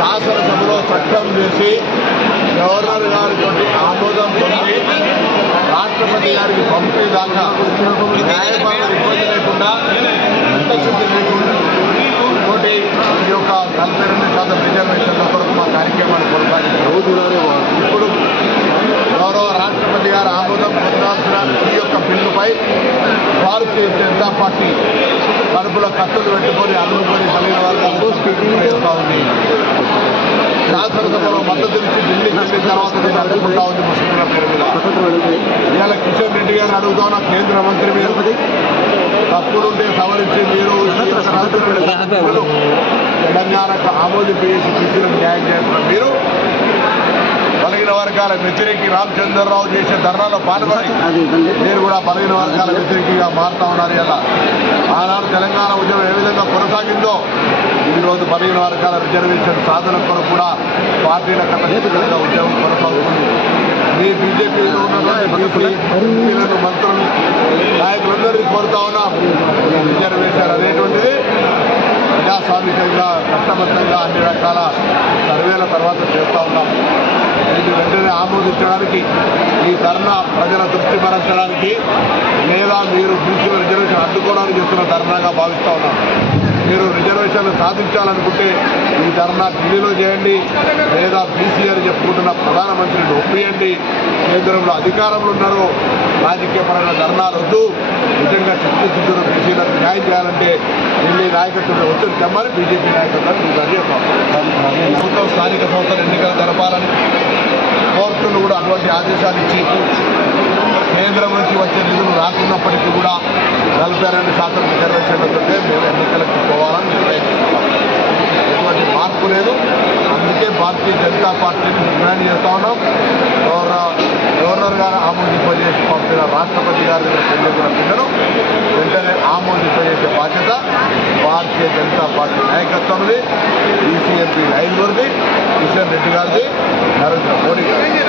శాసనసభలో చట్టం చేసి గవర్నర్ గారితో ఆమోదం పొంది రాష్ట్రపతి గారికి పంపే దాకా న్యాయపరమైన ఇబ్బంది లేకుండా చిత్తశుద్ధి లేకుండా ఇంకోటి ఈ యొక్క 42% రిజర్వేషన్ల కొరకు మా కార్యక్రమాన్ని కొనసాగించారు. ఇప్పుడు గౌరవ రాష్ట్రపతి గారు ఆమోదం పొందాల్సిన ఈ యొక్క బిల్లుపై భారతీయ జనతా పార్టీ కడుపుల కత్తులు పెట్టుకొని అల్లుకొని కలిగిన వర్గాలు చేస్తూ ఉంది. శాసనసభలో మద్దతు ఇచ్చి ఢిల్లీకి వెళ్ళిన తర్వాత నేను అడుగుకుంటా ఉంది ముస్లింల పేరు మీద. ఇవాళ కిషన్ రెడ్డి గారిని అడుగుతా ఉన్న కేంద్ర మంత్రి మీద తప్పుడుంటే సవరించి మీరు తెలంగాణకు ఆమోదింపేసి బీసీలకు న్యాయం చేస్తున్న మీరు బలహీన వర్గాల వ్యతిరేకి రామచంద్రరావు చేసే ధర్నాలో పాల్గొని మీరు కూడా బలహీన వర్గాల వ్యతిరేకిగా మారుతా ఉన్నారు. ఇలా ఆనాడు తెలంగాణ ఉద్యమం ఏ విధంగా కొనసాగిందో ఈరోజు బలహీన వర్గాల రిజర్వేషన్ సాధన కొరకు కూడా పార్టీల కన్నా ఉద్యమం కొనసాగుతుంది. మీ బీజేపీలో ఉన్నటువంటి మంత్రులు నాయకులందరినీ కోరుతా ఉన్నాం. రిజర్వేషన్ అనేటువంటిది ప్రజాస్వామికంగా చట్టబద్ధంగా అన్ని రకాల సర్వేల తర్వాత చేస్తూ ఉన్నాం. దీన్ని వెంటనే ఆమోదించడానికి ఈ ధర్నా ప్రజల దృష్టి మరల్చడానికి లేదా మీరు బీసీల రిజర్వేషన్ అడ్డుకోవడానికి చేస్తున్న ధర్నాగా భావిస్తూ ఉన్నాం. మీరు రిజర్వేషన్లు సాధించాలనుకుంటే ఈ ధర్నా ఢిల్లీలో చేయండి, లేదా బీసీ అని చెప్పుకుంటున్న ప్రధానమంత్రిని ఒప్పియండి. కేంద్రంలో అధికారంలో ఉన్నారు, రాజకీయపరమైన ధర్నాలు వద్దు. నిజంగా చిత్తశుద్ధులు బీసీలకు న్యాయం చేయాలంటే ఢిల్లీ నాయకత్వం ఒత్తిడి తెమ్మని బీజేపీ నాయకత్వాన్ని మీకు అడిగేస్తాం. ప్రభుత్వం స్థానిక సంస్థల ఎన్నికలు జరపాలని కోర్టులు కూడా అటువంటి ఆదేశాలు ఇచ్చి కేంద్రం నుంచి వచ్చే నిధులు రాకున్నప్పటికీ కూడా 42% రిజర్వేషన్లతో మేము ఎన్నికలకు పోవాలని నిర్ణయించుకున్నాం. ఎటువంటి మార్పు లేదు. అందుకే భారతీయ జనతా పార్టీని డిమాండ్ చేస్తా ఉన్నాం. గవర్నర్ గారు ఆమోదింపజేసి పంపిన రాష్ట్రపతి గారి చెల్లించిన బిల్లును వెంటనే ఆమోదింపజేసే బాధ్యత భారతీయ జనతా పార్టీ నాయకత్వంది, బీసీ ఎంపీ ఐదుగురిది, కిషన్ రెడ్డి గారిది, నరేంద్ర మోడీ గారిది.